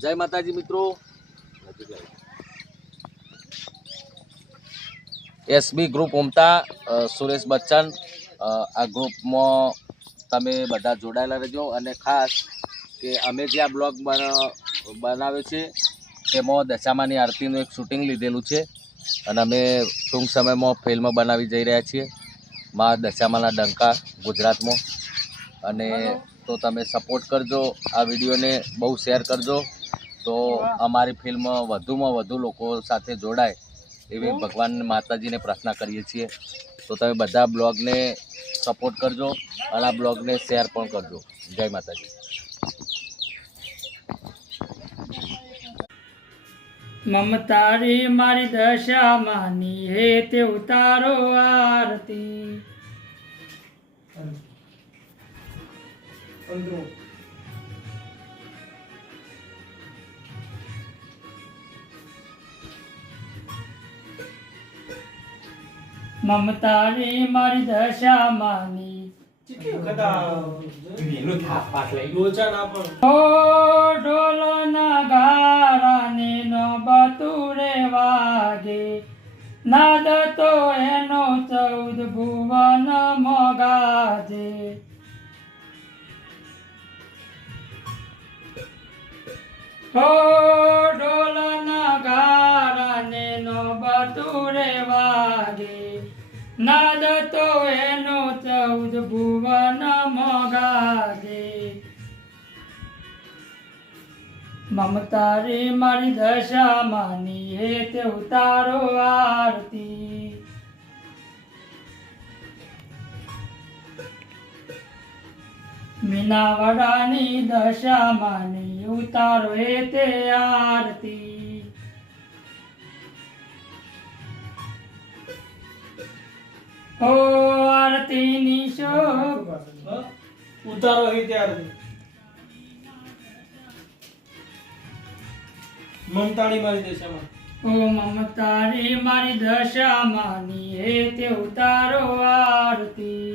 જય માતાજી મિત્રો, એસબી ગ્રુપ ઉમતા સુરેશ બચ્ચન આ ગ્રુપમાં તમે બધા જોડાયેલા રહેજો અને ખાસ કે અમે જે આ બ્લોગ બનાવે છે તેમાં દશામાની આરતીનું એક શૂટિંગ લીધેલું છે અને અમે ટૂંક સમયમાં ફિલ્મ બનાવી જઈ રહ્યા છીએ મા દશામાના ડંકા ગુજરાતમાં. અને તો તમે સપોર્ટ કરજો, આ વિડીયોને બહુ શેર કરજો તો અમારી ફિલ્મ વધુમાં વધુ લોકો સાથે જોડાય એવી ભગવાન માતાજીને પ્રાર્થના કરીએ છીએ. તો તમે બધા બ્લોગને સપોર્ટ કરજો અને આ બ્લોગને શેર પણ કરજો. જય માતાજી. મમતારી મારી દશા માની હે તે ઉતારો આરતી. મમતારી મારી દશા માની ઓ ઢોલો ના ગારાને નો બતુરે વાગે, નાદ તો એનો 14 ભુવન મોગાજે. ઓ ઢોલ ના ગારાને નો બતુરે વાગે, નાદ તો એનો 14 ભુવન મોગાજે. મમતારી મારી દશા માની હે તે ઉતારો આરતી. મીનાવડાની દશા માની ઉતારો હે તે આરતી. ઓ આરતીની શોભા ઉતારો હે તે આરતી. મમતાળી મારી દશામાં, ઓ મમતારી મારી દશા માની હે તે ઉતારો આરતી.